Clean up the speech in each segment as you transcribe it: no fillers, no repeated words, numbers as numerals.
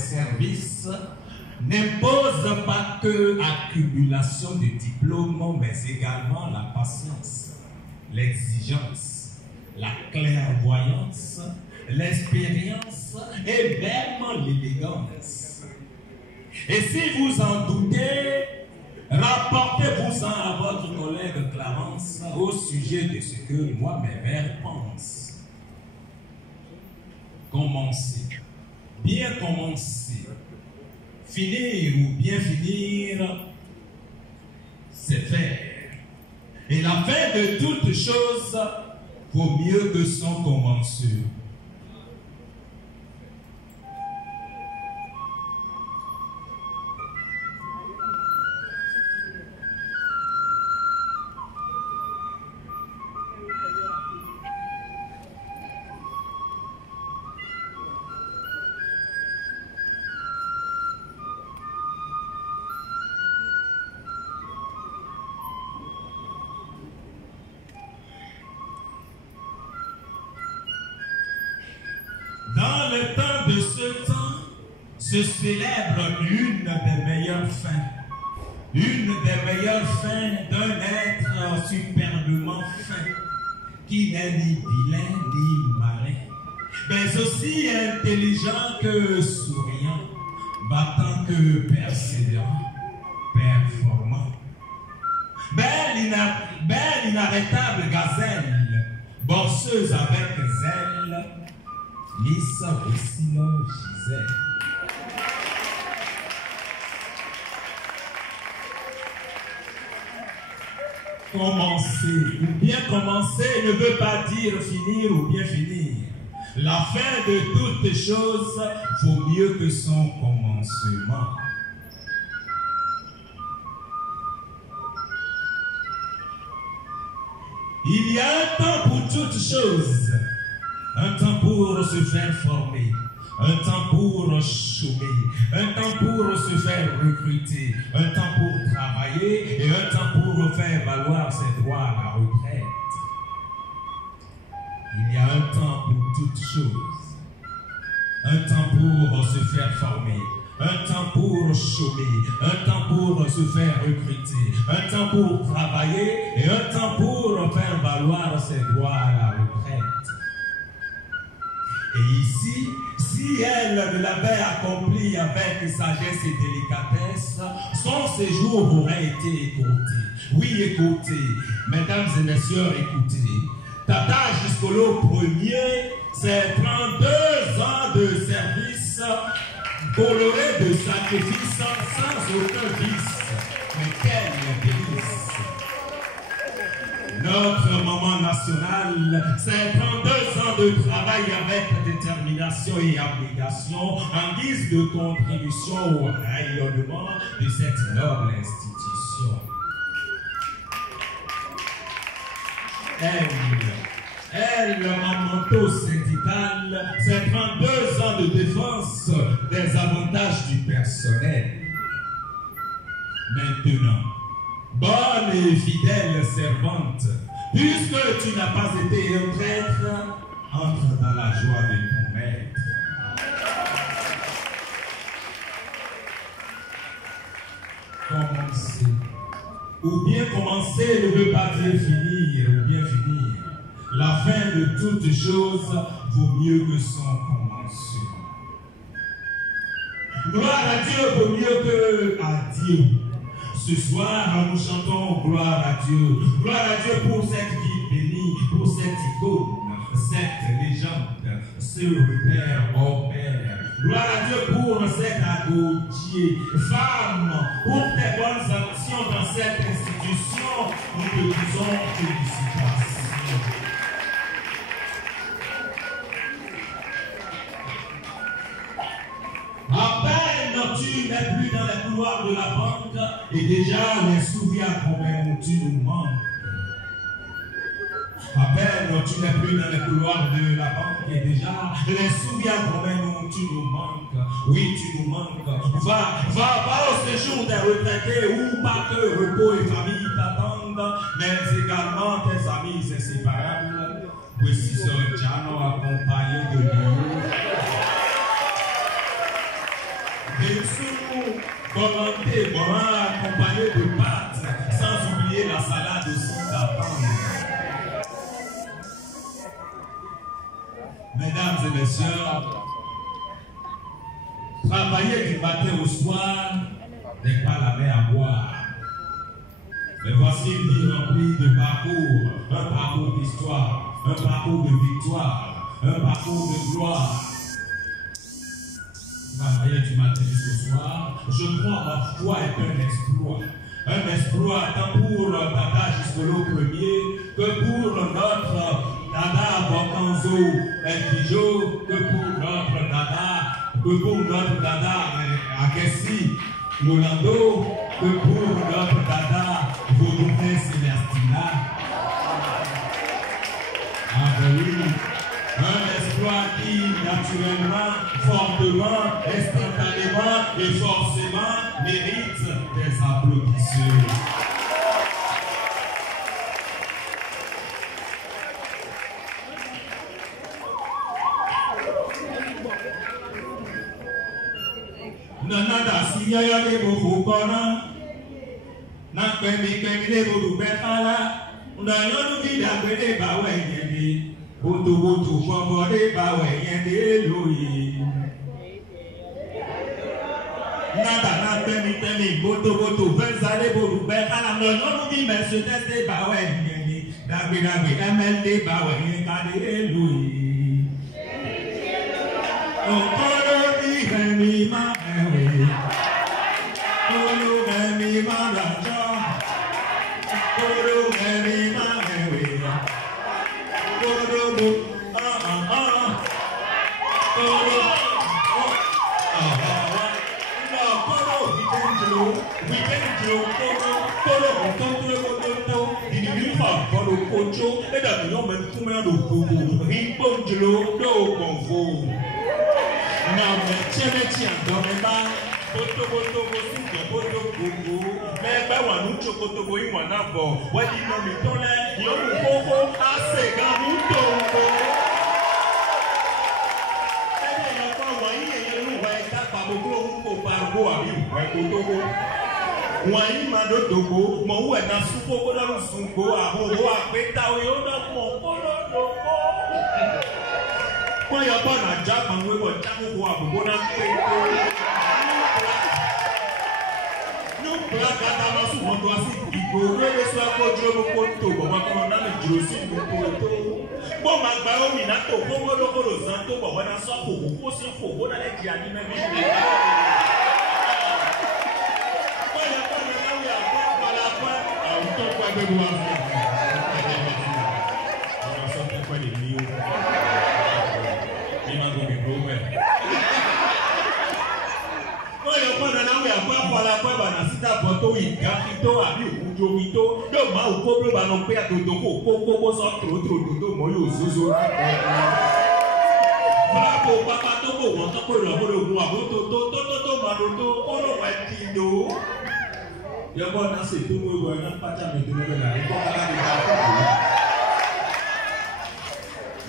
services n'impose pas que l'accumulation de diplômes, mais également la patience, l'exigence, la clairvoyance, l'expérience et même l'élégance. Et si vous en doutez, rapportez-vous-en à votre collègue Clarence au sujet de ce que moi, mes vers pensent. Commencer, bien commencer, finir ou bien finir, c'est faire. Et la fin de toute chose vaut mieux que son commencement. Dans le temps de ce temps, se célèbre l'une des meilleures fins. Une des meilleures fins d'un être superbement fin, qui n'est ni vilain ni malin, mais aussi intelligent que souriant, battant que persévérant, performant. Belle, inarrêtable gazelle, borseuse avec zèle, Miss Vecino Gisèle. Commencer ou bien commencer ne veut pas dire finir ou bien finir. La fin de toute chose vaut mieux que son commencement. Il y a un temps pour toute chose. Un temps pour se faire former, un temps pour chômer, un temps pour se faire recruter, un temps pour travailler et un temps pour faire valoir ses droits à la retraite. Il y a un temps pour toutes choses. Un temps pour se faire former, un temps pour chômer, un temps pour se faire recruter, un temps pour travailler et un temps pour faire valoir ses droits à la retraite. Et ici, si elle l'avait accompli avec sagesse et délicatesse, son séjour aurait été écourté. Oui, écoutez, mesdames et messieurs, écoutez. Tata Giscolo Ier, c'est 32 ans de service coloré de sacrifice sans aucun vice. Mais quelle délice! Notre moment national, c'est 32 ans de travail avec détermination et abnégation en guise de contribution au rayonnement de cette noble institution. Elle, en manteau syndical, c'est 32 ans de défense des avantages du personnel. Maintenant, bonne et fidèle servante, puisque tu n'as pas été un traître, entre dans la joie de ton maître. Commencer. Ou bien commencer ne veut pas dire finir, ou bien finir. La fin de toute chose vaut mieux que son commencement. Gloire à Dieu vaut mieux que à Dieu. Ce soir, nous chantons gloire à Dieu. Gloire à Dieu pour cette vie bénie, pour cette icône, cette légende, ce repère hors pair. Gloire à Dieu pour cet agodier. Femme, pour tes bonnes actions dans cette institution, nous te disons félicitations. À peine tu n'es plus dans les couloirs de la banque et déjà les souviens combien tu nous manques. À peine tu n'es plus dans les couloirs de la banque et déjà les souviens combien tu nous manques. Oui, tu nous manques. Va au séjour des retraités où pas que repos et famille t'attendent, mais également tes amis inséparables. Voici ce Giano accompagné de nous. Et sous volonté, accompagné de pâtes, sans oublier la salade aussi d'attendre. Mesdames et messieurs, travailler du matin au soir n'est pas la mer à boire. Mais voici une vie remplie de parcours, un parcours d'histoire, un parcours de victoire, un parcours de gloire. Travailler du matin jusqu'au soir, je crois ma foi est un exploit. Un exploit tant pour Dada Giscolo Ier que pour notre Dada Bokanzo Elkijo, que pour notre Dada Agessi Yolando, que pour notre Dada Vodouin Célestina. Ah ben oui, un exploit qui naturellement, fortement, instantanément et forcément mérite des applaudissements. Nanada si yaya de bokona, na kwemi de bodu bekala, ndanyonu vida kwede bawe yende, botu kwambo de bawe yende loyi. Nada na kwemi botu venza de bodu bekala, ndanyonu vi Mercedes de bawe yende, dagbe ML de bawe yende loyi. Okoro di remi ma. Wọ́n máa dòdògbò mọ̀ owó ẹ̀dá súnfò kó lọ́rùn súnfò àbòrò àpéta oyè ó lọ́pọ̀ kó lọ́dọ̀gbò. Wọ́n yọ bọ́ọ̀nù àjá kan wíwọ̀ jákòókò àbòbó náà pé tó. Ní plákàtà lọ sùn wọ́n tó wá sí ìgò rere sọ akójú olóko tó bọ̀bọ̀ tó wọn náà lè jùlọ sí ìlú tó tó. Bó máa gba omi náà tó kó mọ́lókòrò sàn tó bọ̀bọ̀ náà sọ́kò kó sí fò kó náà lè jì àdínmẹ́mí.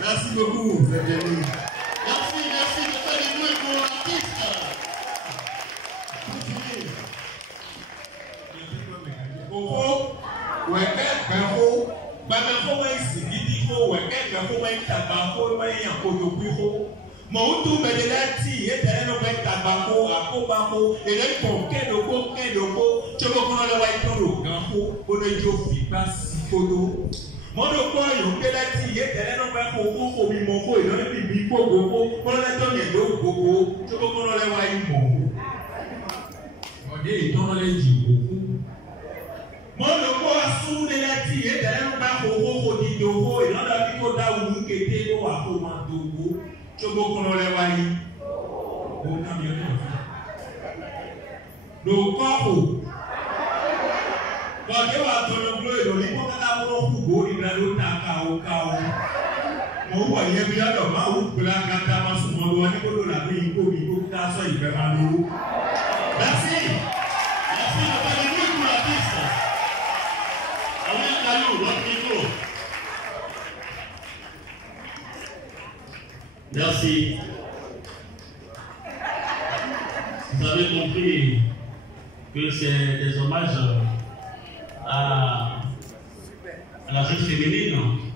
Merci beaucoup, vous êtes bienvenus. Merci de faire des bruits pour l'artiste. Owó wẹ̀kẹ́ gbẹ̀hó gbẹ̀mẹ̀hó wẹ̀ sìgídì hó wẹ̀kẹ́ gbẹ̀hó wẹ̀ tàgbà hó wẹ̀ yàn kòtòkú hó. Mọ̀wútú mẹ̀lẹ́lẹ́ tí yétẹ̀lẹ́ ló wẹ̀ tàgbà hó àkóbá hó èdè kọ̀ kẹ́dòkó tsogokɔnɔ lɛ wa yi tɔ do gan ko o de dzo fipá si kodo mɔdo kɔ yòókè lɛ ti yé tɛlɛ n'o bɛ ko mi mɔ ko ìdɔn ti bi ko gbogbo kɔnɔ lɛ tɔ yɛ do gbogbo tsogokɔnɔ lɛ wa yi mɔ ɔde ìtɔnɔ lɛ dzi gbogbo mɔdo kɔ asu de lɛ ti yé tɛlɛ n'o bɛ ko di do ko ìdɔn lɛ bi ko da wulu kété do wa ko ma do gbogbo tsogokɔnɔ lɛ wa yi o na mi yɔ do kɔpu bɔdé wa tɔnɔ bulo yi lori ko kaka bɔ kubo ina do ta kawo mo wɔ yɛ bi ɔdɔ ma wo kura kata ma sumɔ do wani ko do la ko yi ko mi ko ka sɔ yi bɛ ma do. Merci le palais pour l'artiste. Alain Kalou, votre micro. Merci. Vous avez compris que c'est des hommages à la jeune féminine